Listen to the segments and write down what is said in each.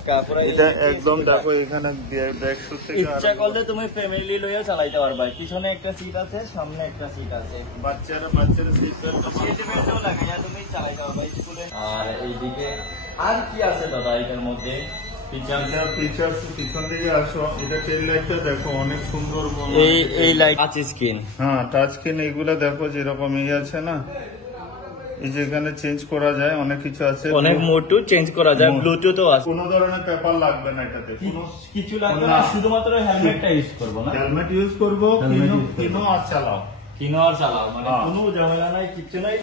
ধাক্কা পুরো এটা একদম দেখো এখানে ব্যাক সুট থেকে ইচ্ছা করলে তুমি ফ্যামিলি লইয়া চালাইতে পারবা। পিছনে একটা সিট আছে, সামনে একটা সিট আছে, বাচ্চারা সিট বেল্টও লাগাইয়া তুমি চালাইতে পারবা স্কুলে। আর এইদিকে আর কি আছে দাদা এটার মধ্যে? ফিচার্স পিছন দিকে আসো, এটা টেল লাইটটা দেখো অনেক সুন্দর। এই লাইট টাচ স্ক্রিন, হ্যাঁ টাচ স্ক্রিন। এগুলা দেখো যেরকম এই আছে না, এই যেখানে চেঞ্জ করা যায়, অনেক কিছু আছে, অনেক মোড টু চেঞ্জ করা যায়, ব্লুটুথও আছে। কোনো ধরনের পেপার লাগবে না এটাতে, কিছু লাগবে না, শুধুমাত্র হেলমেটটা ইউজ করব না, হেলমেট ইউজ করবো, কিনো আর চালাও, মানে কোনো ঝামেলা নাই, কিছু নাই।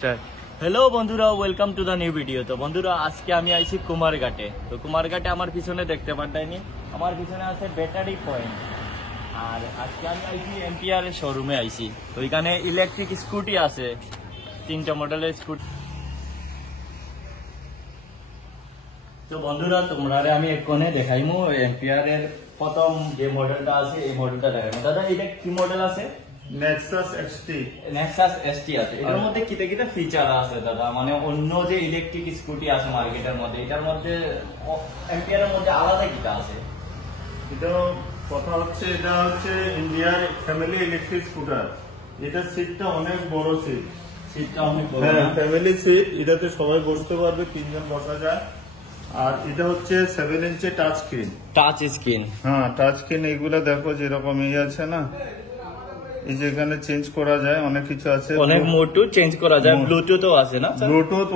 হ্যালো বন্ধুরা, welcome to the new video. তো বন্ধুরা আজকে আমি আইছি কুমারঘাটে। তো কুমারঘাটে আমার পিছনে দেখতে পারতাইনি, আমার পিছনে আছে ব্যাটারি পয়েন্ট। আর আজকে আমি আইছি এমপিআর এর শোরুমে আইছি। তো ওইখানে ইলেকট্রিক স্কুটি আছে, 3টা মডেলের স্কুটি। তো বন্ধুরা তোমরা আমি এক্ষণে দেখাইমু এমপিআর এর প্রথম যে মডেলটা আছে, এই মডেলটা দেখাইমু। দাদা এটা কি মডেল আছে? নেক্সাস এসটি আছে। এটার মধ্যে কিতে কিতে ফিচার আছে দাদা, মানে অন্য যে ইলেকট্রিক স্কুটি আছে মার্কেটের মধ্যে, এটার মধ্যে এমপিআর এর মধ্যে আলাদা কিটা আছে? এটা কথা হচ্ছে, এটা হচ্ছে ইন্ডিয়ার ফ্যামিলি ইলেকট্রিক স্কুটার। এটা সিটটা অনেক বড় সিট, ফ্যামিলি সিট। এটাতে সবাই বসতে পারবে, 3 জন বসা যায়। আর এটা হচ্ছে 7 ইঞ্চি টাচ স্ক্রিন। হ্যাঁ টাচ স্ক্রিন। এগুলা দেখো যেরকম এই আছে না, এই যেখানে চেঞ্জ করা যায়, অনেক কিছু আছে, অনেক মোড টু চেঞ্জ করা যায়, ব্লুটুথও আছে না? ব্লুটুথ,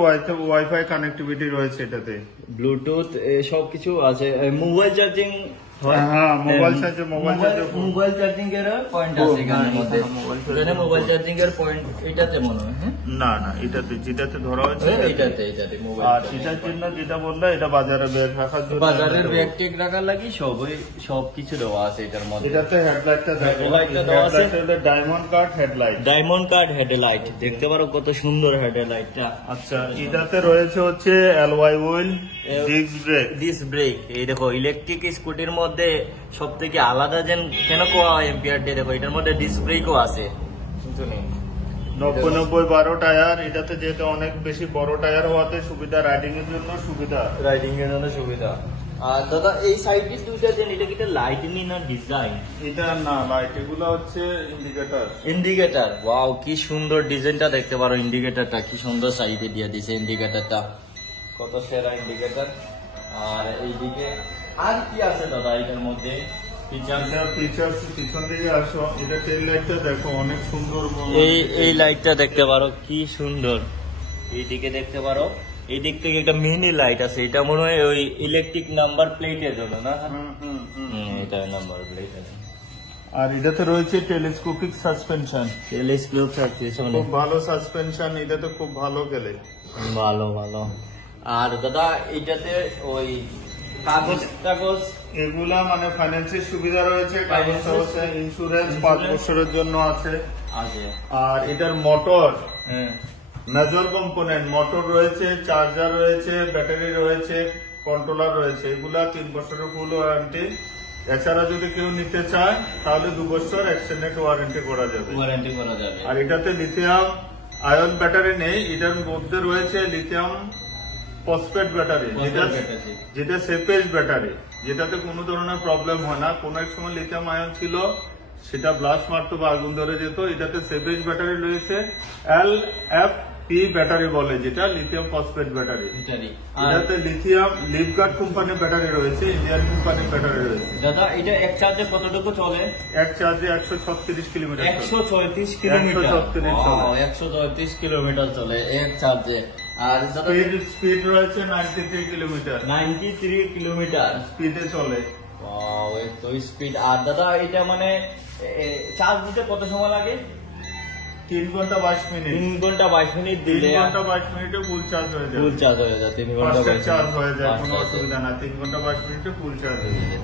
ওয়াইফাই কানেক্টিভিটি রয়েছে এটাতে, ব্লুটুথ সবকিছু আছে। মোবাইল চার্জিং, হ্যাঁ মোবাইল চার্জিং এর পয়েন্ট আছে এখানের মধ্যে। এখানে মোবাইল চার্জিং এর পয়েন্ট এটাতে মনে হয়, না এটাতে যেটাতে ধরা হয়েছে এটাতে মোবাইল। আর এটার জন্য যেটা বললা, এটা বাজারে ব্যাগ রাখার জন্য, বাজারের ব্যাগ টেক রাখার লাগি সবকিছু দেওয়া আছে এটার মধ্যে। এটাতে হেডলাইটটা দেওয়া আছে, ডায়মন্ড কার্ড হেডলাইট দেখতে পারো, কত সুন্দর হেডলাইটটা। আচ্ছা এটাতে রয়েছে হচ্ছে অ্যালয় হুইল, ডিস্ক ব্রেক। এই দেখো ইলেকট্রিক স্কুটির মধ্যে সব থেকে আলাদা কেন কোয়া হয় এমপিআর ডে, দেখো এটার মধ্যে ডিস্ক ব্রেকও আছে। 90-12 টায়ার। এটাতে যেহেতু অনেক বেশি বড় টায়ার হওয়াতে সুবিধা, রাইডিং এর জন্য সুবিধা। আর দাদা এই সাইডে দুইটা এটা কি লাইট নি না ডিজাইন? এটা না লাইট, এগুলো হচ্ছে ইন্ডিকেটর। ওয়াও কি সুন্দর ডিজাইনটা দেখতে পারো, ইন্ডিকেটরটা কি সুন্দর সাইডে দিয়ে দিয়েছে ইন্ডিকেটরটা, কত সেরা ইন্ডিকেটর। আর এইদিকে আর কি আছে দাদা এটার মধ্যে? ফিচার্স পিছন দিকে আসো, এটা টেল লাইটটা দেখো অনেক সুন্দর। এই লাইটটা দেখতে পারো কি সুন্দর, এইদিকে দেখতে পারো, এই দিক থেকে একটা মিনি লাইট আছে, এটা মনে হয় ওই ইলেকট্রিক নাম্বার প্লেটের জন্য না? এটা নাম্বার প্লেট আছে। আর এটাতে রয়েছে টেলিস্কোপিক সাসপেনশন, খুব ভালো সাসপেনশন, এটাতে খুব ভালো গেলে ভালো। আর দাদা এটাতে ওই কাগজ এগুলা মানে ফাইন্যান্সের সুবিধা রয়েছে, ইন্স্যুরেন্স 5 বছরের জন্য আছে। আর এটার মোটর, মেজর কম্পোনেন্ট মোটর রয়েছে, চার্জার রয়েছে, ব্যাটারি রয়েছে, কন্ট্রোলার রয়েছে, এগুলা 3 বছরের ফুল ওয়ারেন্টি। এছাড়া যদি কেউ নিতে চায় তাহলে 2 বছর এক্সটেন্ডেড ওয়ারেন্টি করা যাবে। আর এটাতে লিথিয়াম আয়ন ব্যাটারি নেই, এটার মধ্যে রয়েছে লিথিয়াম ফসফেট ব্যাটারি, যেটা সেফেস্ট ব্যাটারি, যেটাতে কোনো ধরনের প্রবলেম হয় না। কোন এক সময় লিথিয়াম আয়ন ছিল, সেটা ব্লাস্ট মারতো বা আগুন ধরে যেত। এটাতে সেফেস্ট ব্যাটারি রয়েছে, LFP ব্যাটারি বলে, যেটা লিথিয়াম ফসফেট ব্যাটারি। এটাতে লিথিয়াম লিভগার্ড কোম্পানির ব্যাটারি রয়েছে, ইন্ডিয়ান কোম্পানির ব্যাটারি রয়েছে। দাদা এটা এক চার্জে কতটুকু চলে? এক চার্জে 136 কিলোমিটার। 136 কিলোমিটার চলে এক চার্জে। আর স্পিড রয়েছে 93 কিলোমিটার স্পিডে চলে। তো স্পিড। আর দাদা এটা মানে চার্জ দিতে কত সময় লাগে? 3 ঘন্টা 22 মিনিট। 3 ঘন্টা 22 মিনিট দিলে 3 ঘন্টা 22 মিনিটে ফুল চার্জ হয়ে যায়। 3 ঘন্টা চার্জ হয়ে যায়, কোনো অসুবিধা না। 3 ঘন্টা 22 মিনিটে ফুল চার্জ হয়ে যায়।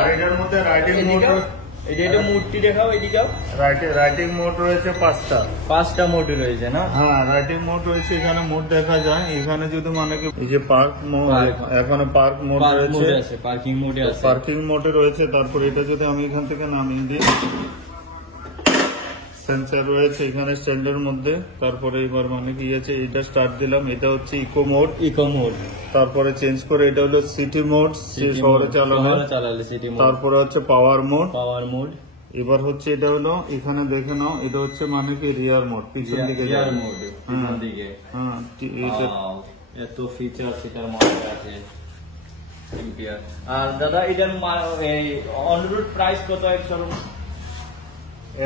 আর এটার মধ্যে রাইডিং মোড, এটা মোডটি দেখাও, এদিকেও রাইডিং মোড রয়েছে 5টা মোড রয়েছে না? হ্যাঁ রাইডিং মোড রয়েছে, এখানে মোড দেখা যায়। এখানে যদি মানে কি এই যে পার্ক মোড, এখানে পার্ক মোড রয়েছে, পার্কিং মোডে আছে, পার্কিং মোডে রয়েছে। তারপর এটা যদি আমি এখান থেকে নামিয়ে দিই, সেন্সর রয়েছে এখানে স্ট্যান্ডের মধ্যে। তারপরে এবার মানে কি আছে, এটা স্টার্ট দিলাম, এটা হচ্ছে ইকো মোড। তারপরে চেঞ্জ করে এটা হলো সিটি মোড, শহরে চালালে সিটি মোড। তারপরে হচ্ছে পাওয়ার মোড। এবার হচ্ছে এটা হলো, এখানে দেখে নাও, এটা হচ্ছে মানে কি রিয়ার মোড, পিছন দিকে এত ফিচার সেটার মধ্যে আছে। আর দাদা এটার অনরোড প্রাইস কত? এক শোরুম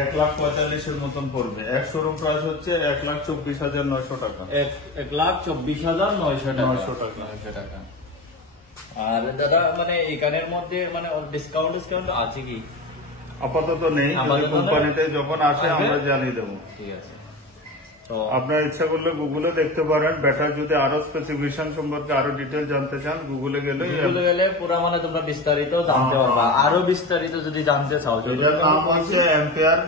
1,45,000 মতন পড়বে। এক শোরুম প্রাইস হচ্ছে 1,24,900 টাকা। 1,24,900 টাকা। আর দাদা মানে এখানের মধ্যে মানে ডিসকাউন্ট আছে কি? আপাতত নেই, কোম্পানিতে যখন আসে আমরা জানিয়ে দেবো। ঠিক আছে, তো আপনার ইচ্ছা করলে গুগলে দেখতে পারেন। ব্যাটার যদি আরো স্পেসিফিকেশন সম্পর্কে আরো ডিটেল জানতে চান, গুগলে গেলে পুরো মানে তোমরা বিস্তারিত জানতে পারবা। আরো বিস্তারিত যদি জানতে চাও, এটার নাম হচ্ছে এম্পিয়ার,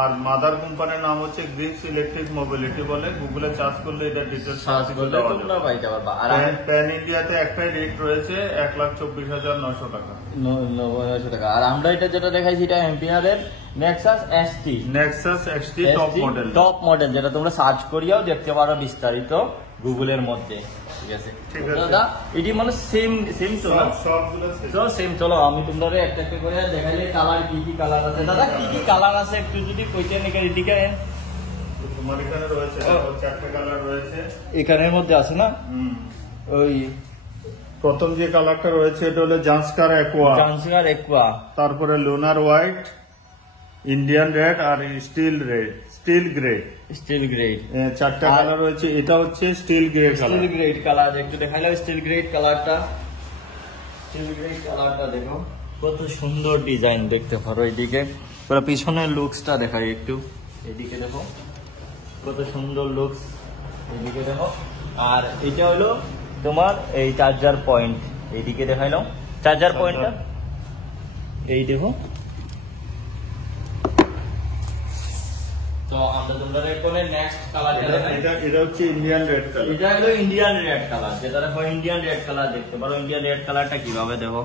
আর মাদার কোম্পানির নাম হচ্ছে গ্রিপস ইলেকট্রিক মোবিলিটি বলে। গুগলে সার্চ করলে এটা ডিটেলস সার্চ করলে তোমরা পাইতে পারবা। আর প্যান ইন্ডিয়াতে একটাই রেট রয়েছে 1,24,900 টাকা। 900 টাকা। আর আমরা এটা যেটা দেখাইছি এটা এম্পিয়ারের নেক্সাস এক্সটি টপ মডেল, যেটা তোমরা সার্চ করিয়াও দেখতে পারো বিস্তারিত গুগলের মধ্যে। ঠিক আছে দাদা, এটি মানে সেম চলো আমি তোমরা একটা একটা করে দেখাইলে কালার কি কি কালার আছে। দাদা কি কি কালার আছে একটু যদি কইতেন। এদিকে তোমার এখানে রয়েছে 4টা কালার রয়েছে, এখানের মধ্যে আছে না? ওই প্রথম যে কালারটা রয়েছে এটা হলো জান্সকার অ্যাকোয়া, তারপরে লুনার হোয়াইট, ইন্ডিয়ান রেড আর স্টিল গ্রে। 4টা কালার রয়েছে। এটা হচ্ছে স্টিল গ্রে কালার। একটু দেখাইলো স্টিল গ্রে কালারটা। দেখো কত সুন্দর ডিজাইন দেখতে পারো। এইদিকে পুরো পিছনের লুকসটা দেখাই একটু। এদিকে দেখো কত সুন্দর লুকস, এইদিকে দেখো। আর এটা হলো তোমার এই চার্জার পয়েন্ট, এইদিকে দেখাইলাম চার্জার পয়েন্টটা। এই দেখো, তো আমরা তোমরা কোনে নেক্সট কালারটা দেখাই। এটা হচ্ছে ইন্ডিয়ান রেড কালার। এটা হলো ইন্ডিয়ান রেড কালার, যেটা দেখো ইন্ডিয়ান রেড কালার দেখতে পারো। ইন্ডিয়ান রেড কালারটা কিভাবে দেখো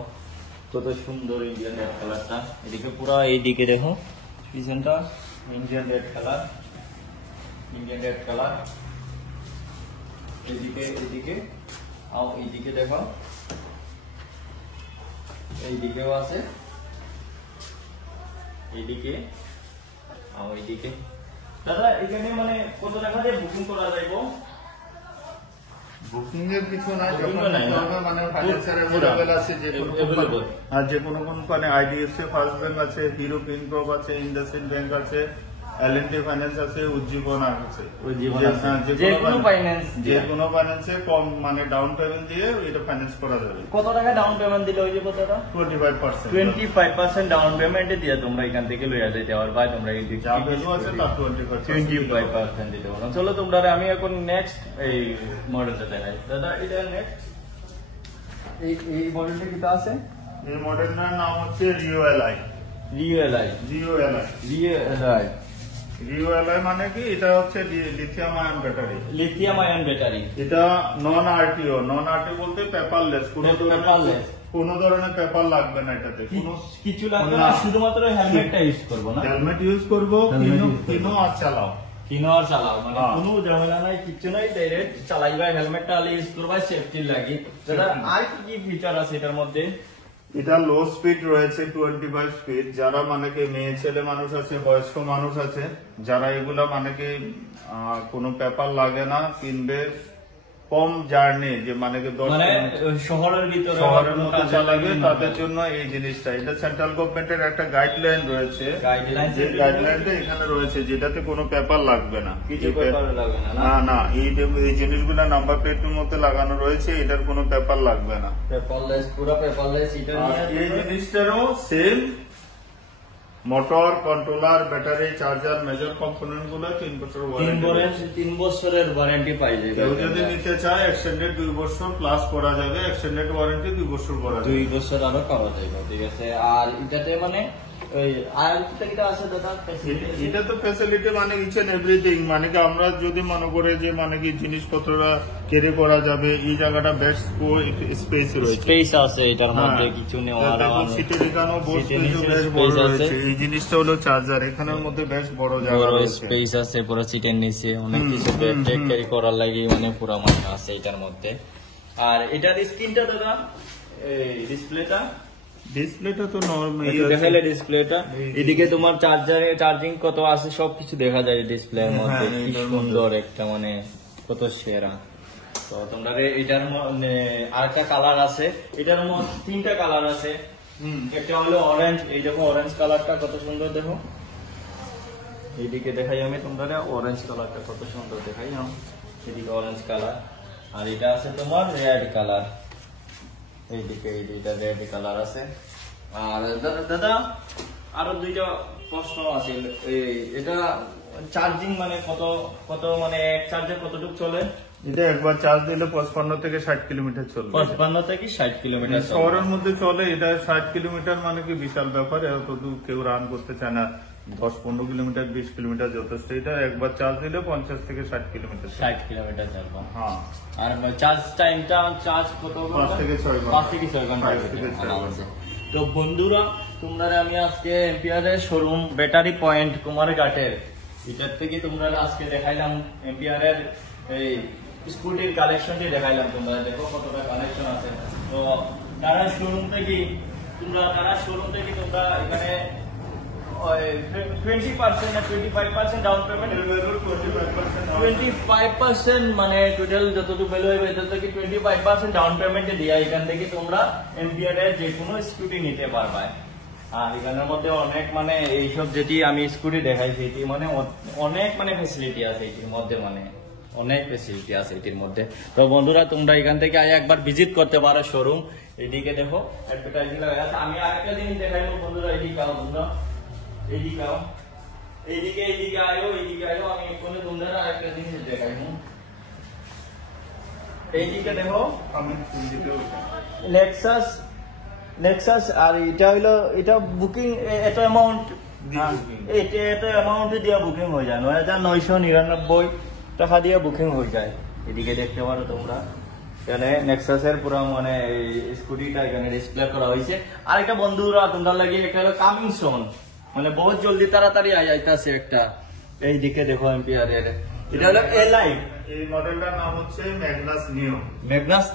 কত সুন্দর ইন্ডিয়ান রেড কালারটা। এদিকে পুরো এইদিকে দেখো পিছনটা ইন্ডিয়ান রেড কালার। এদিকে আর এইদিকে দেখো, এইদিকেও আছে, এইদিকে আর ওইদিকে। দাদা এখানে মানে কত টাকা দিয়ে বুকিং করা যাইব? বুকিং এর কিছু নাই, মানে ফাইন্যান্সার अवेलेबल আছে যে কোনো কোম্পানি। আইডিএফসি ফার্স্ট ব্যাংক আছে, হিরো পিনকপ আছে, ইন্ডাসইন্ড ব্যাংক আছে, এলএনটি ফাইন্যান্স আছে, উজ্জীবন আছে। যে কোনো ফাইন্যান্সে কম মানে ডাউন পেমেন্ট দিয়ে এটা ফাইন্যান্স করা যাবে। কত টাকা ডাউন পেমেন্ট দিলে ওই যে কতটা? 25% ডাউন পেমেন্টে দিয়ে তোমরা এখান থেকে লইয়া যাইতে পারবা। তোমরা এই যা ভ্যালু আছে তার 25% দিতে পারো। চলো তোমরা আমি এখন নেক্সট এই মডেলটা দেখাই। দাদা এটা নেক্সট এই মডেলটা কিটা আছে? এই মডেলটার নাম হচ্ছে রিও এলআই মানে কি, এটা হচ্ছে লিথিয়াম আয়ন ব্যাটারি। এটা নন আরটিও বলতে পেপারলেস, কোন ধরনের পেপার লাগবে না এটাতে, কিছু লাগবে না, শুধুমাত্র হেলমেটটা ইউজ করবো না। হেলমেট ইউজ করবো, কিনো আর চালাও মানে কোনো ঝামেলা নাই, কিছু নাই, ডাইরেক্ট চালাইবা। হেলমেটটা ইউজ করবা সেফটির লাগি। আর কি ফিচার আছে এটার মধ্যে? এটা লো স্পিড রয়েছে 25 স্পিড। যারা মানে কি মেয়ে ছেলে মানুষ আছে, বয়স্ক মানুষ আছে, যারা এগুলা মানে কি কোনো পেপার লাগে না, কিনবে কম জার্নি, যে মানে কি শহরের ভিতরে মধ্যে চালাবে, তাদের জন্য এই জিনিসটা। এটা সেন্ট্রাল গভর্নমেন্টের একটা গাইডলাইন রয়েছে, যে গাইডলাইনটা এখানে রয়েছে, যেটাতে কোনো পেপার লাগবে না। না এই জিনিসগুলো নাম্বার প্লেটের মধ্যে লাগানো রয়েছে, এটার কোনো পেপার লাগবে না, পুরো পেপারলেস। এই জিনিসটারও same motor, controller, battery, charger, major component গুলো 3 বছরের ওয়ারেন্টি পাই যাবে। কেউ যদি নিতে চায় এক্সটেন্ডেড 2 বছর প্লাস করা যাবে, এক্সটেন্ডেড ওয়ারেন্টি 2 বছর করা যাবে, 2 বছর আরো করা যাবে। ঠিক আছে। আর এটাতে মানে আর কিটা আছে দাদা এটা তো ফ্যাসিলিটি মানে ইচ এন্ড এভরিথিং, মানে কি আমরা যদি মনে করে যে মানে কি জিনিসপত্রটা ক্যারি করা যাবে, এই জায়গাটা বেস্ট স্পেস রয়েছে, স্পেস আছে এটার মধ্যে কিছু নেওয়ার সিটের এখানেও বেশ বড় রয়েছে। এই জিনিসটা হলো চার্জার, এখানের মধ্যে বেশ বড় জায়গা রয়েছে, স্পেস আছে পুরো সিটের নিচে, অনেক কিছু টেক ক্যারি করার লাগি মানে পুরো মানে আছে এটার মধ্যে। আর এটার স্ক্রিনটা দাদা এই ডিসপ্লেটা তো নরমাল দেখাইলে, ডিসপ্লেটা এদিকে তোমার চার্জিং কত আছে সবকিছু দেখা যায় ডিসপ্লের মধ্যে। কি সুন্দর একটা মানে কত সেরা। তো তোমরা এটার আরেকটা কালার আছে, এটার মধ্যে 3টা কালার আছে। একটা হলো অরেঞ্জ, এই দেখো অরেঞ্জ কালারটা কত সুন্দর, দেখো এইদিকে দেখাই আমি তোমরা অরেঞ্জ কালারটা কত সুন্দর দেখাই আমি, এদিকে অরেঞ্জ কালার। আর এটা আছে তোমার রেড কালার, এইদিকে এইটা রেড কালার আছে। আর দাদা আরো 2টা প্রশ্ন আছে, এটা চার্জিং মানে কত মানে এক চার্জে কতটুকু চলে? এটা একবার চার্জ দিলে 55 থেকে 60 কিলোমিটার চলবে। 55 থেকে 60 কিলোমিটার শহরের মধ্যে চলে। এটা 60 কিলোমিটার মানে কি বিশাল ব্যাপার, কেউ রান করতে চায় না। 10-15 কিলোমিটার 20 কিলোমিটার যথেষ্ট। এটা একবার চার্জ দিলে 50 থেকে 60 কিলোমিটার 60 কিলোমিটার চলবে। হ্যাঁ। আর চার্জ টাইমটা কত? 5 থেকে 6 ঘন্টা। 5 থেকে 6 ঘন্টা। তো বন্ধুরা তোমরা আমি আজকে এম্পিয়ারের শোরুম ব্যাটারি পয়েন্ট কুমারঘাটের এটার থেকে তোমরা আজকে দেখাইলাম এম্পিয়ারের এই স্কুটির কালেকশনটি দেখাইলাম। তোমরা দেখো কতটা কালেকশন আছে। তো তারা শোরুম থেকে তোমরা এখানে 20% না 25% ডাউন পেমেন্ট, 25% মানে টোটাল যতটুকু ভ্যালু হবে এটা থেকে 25% ডাউন পেমেন্টে দিয়া এখান থেকে তোমরা এম্পিয়ারের যে কোনো স্কুটি নিতে পারবে। আর এখানের মধ্যে অনেক মানে এইসব যেটি আমি স্কুটি দেখাইছি এটি মানে অনেক মানে ফেসিলিটি আছে এটির মধ্যে, মানে অনেক ফেসিলিটি আছে এটির মধ্যে। তো বন্ধুরা তোমরা এখান থেকে একবার ভিজিট করতে পারো শোরুম। এইদিকে দেখো অ্যাডভার্টাইজিং লাগা আছে। আমি আরেকটা জিনিস দেখাইবো বন্ধুরা, এইদিকে আও তোমরা, এইদিকে আও, এইদিকে আয়ো আমি এখানে তোমরা আরেকটা জিনিস দেখাইবো। এইদিকে দেখো আমি নেক্সাস আর এটা হইলো এটা বুকিং এত অ্যামাউন্ট দিয়ে বুকিং হয়ে যায় 9,999 টাকা দিয়ে বুকিং হয়ে যায়। এদিকে দেখতে পারো তোমরা এখানে নেক্সাসের পুরো মানে স্কুটিটা এখানে ডিসপ্লে করা হয়েছে। আর একটা বন্ধুরা তোমরা লাগে একটা হলো কামিং সুন, মানে বহুত জলদি তাড়াতাড়ি আইতাছে একটা। এইদিকে দেখো এম্পিয়ারের এটা হলো এলাইভ, এই মডেলটার নাম হচ্ছে ম্যাগনাস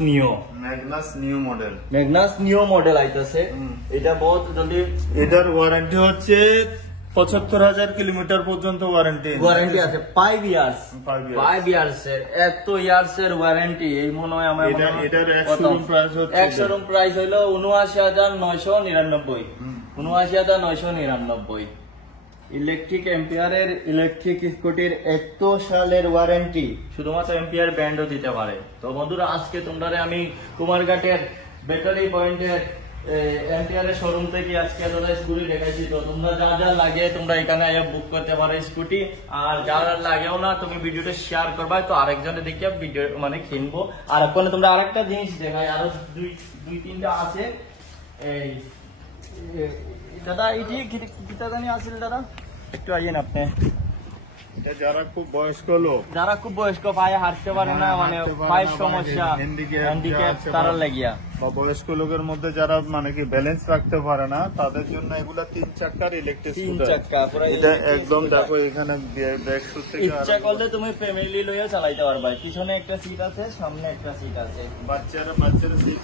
নিও মডেল আইতাছে। এটা বহুত জলদি, এটার ওয়ারেন্টি হচ্ছে 75,000 কিলোমিটার পর্যন্ত ওয়ারেন্টি আছে। 5 ইয়ার্স এর এত ইয়ার্স এর ওয়ারেন্টি। এই মনে হয় আমার এটার শোরুম প্রাইস হলো 79,999। 79,999 ইলেকট্রিক এম্পিয়ারের ইলেকট্রিক স্কুটির 1 সালের ওয়ারেন্টি শুধুমাত্র এম্পিয়ার ব্র্যান্ডও দিতে পারে। তো বন্ধুরা আজকে তোমরা আমি কুমারঘাটের ব্যাটারি পয়েন্টের এম্পিয়ারের শোরুম থেকে আজকে স্কুটি দেখাইছি। তো তোমরা যা লাগে তোমরা এখানে বুক করতে পারো স্কুটি। আর যারা লাগেও না তুমি ভিডিওটা শেয়ার করবা, তো আরেকজনে দেখে ভিডিও মানে কিনবো। আর ওখানে তোমরা আরেকটা জিনিস দেখাই, আরো 2-3টা আছে। এই দাদা এটি কিটা জানি আছিল দাদা, একটু আইয়েন আপনি। এটা যারা খুব বয়স্ক পায়ে হাঁটতে পারে না, মানে পায়ের সমস্যা, হ্যান্ডিক্যাপ তারা লাগিয়া, বা বয়স্ক লোকের মধ্যে যারা মানে কি ব্যালেন্স রাখতে পারে না তাদের জন্য এগুলা 3 চাকার ইলেকট্রিক স্কুটার। এটা একদম দেখো এখানে ব্যাক সুট থেকে ইচ্ছা করলে তুমি ফ্যামিলি লইয়া চালাইতে পারবা। পিছনে একটা সিট আছে, সামনে একটা সিট আছে। বাচ্চারা সিট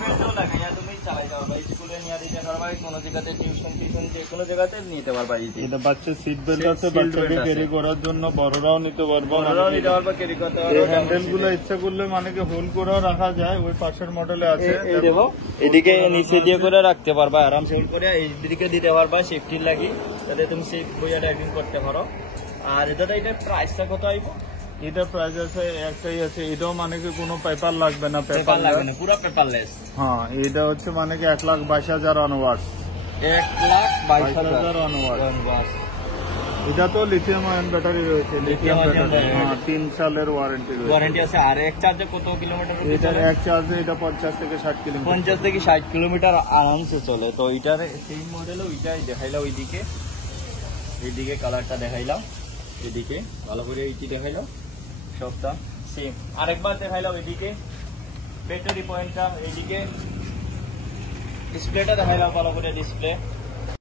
বেল্টও লাগাইয়া তুমি চালাইতে পারবা, স্কুলে নিয়ে দিতে পারবা, কোনো জায়গাতে টিউশন যে কোনো জায়গাতে নিতে পারবা। এটা বাচ্চার সিট বেল্ট আছে, বাচ্চাকে ক্যারি করার জন্য বড়রাও নিতে পারবা, ক্যারি করতে পারবা। এই হ্যান্ডেল গুলো ইচ্ছা করলে মানে কি হোল করেও রাখা যায়। ওই পাশের মডেলে আছে, এই দেখো এদিকে নিচে দিয়ে করে রাখতে পারবা, আরামসে হোল্ড করে এইদিকে দিতে পারবা সেফটির লাগি, যাতে তুমি সেফ বইয়া ড্রাইভিং করতে পারো। আর এটা প্রাইসটা কত আইব? এটা প্রাইস আছে একটাই আছে। এটাও মানে কি কোনো পেপার লাগবে না, পুরো পেপারলেস। হ্যাঁ, এটা হচ্ছে মানে কি 1,22,000 অনওয়ার্ডস। 1,22,000 অনওয়ার্ডস। এটা তো লিথিয়াম আয়ন ব্যাটারি রয়েছে, লিথিয়াম Lithium-ion ব্যাটারি, battery। 3 সালের ওয়ারেন্টি রয়েছে। ওয়ারেন্টি আছে। আর এক চার্জে কত কিলোমিটার? এটা এক চার্জে এটা 50 থেকে 60 কিলোমিটার। 50 থেকে 60 কিলোমিটার আরামসে চলে। তো এটার সেই মডেলও ওইটাই দেখাইলাম। এইদিকে কালারটা দেখাইলাম, এদিকে ভালো করে এইটি দেখাইলাম, সবটা সেম। আরেকবার দেখাইলাম এদিকে ব্যাটারি পয়েন্টটা, এইদিকে ডিসপ্লেটা দেখাইলাম ভালো করে, ডিসপ্লে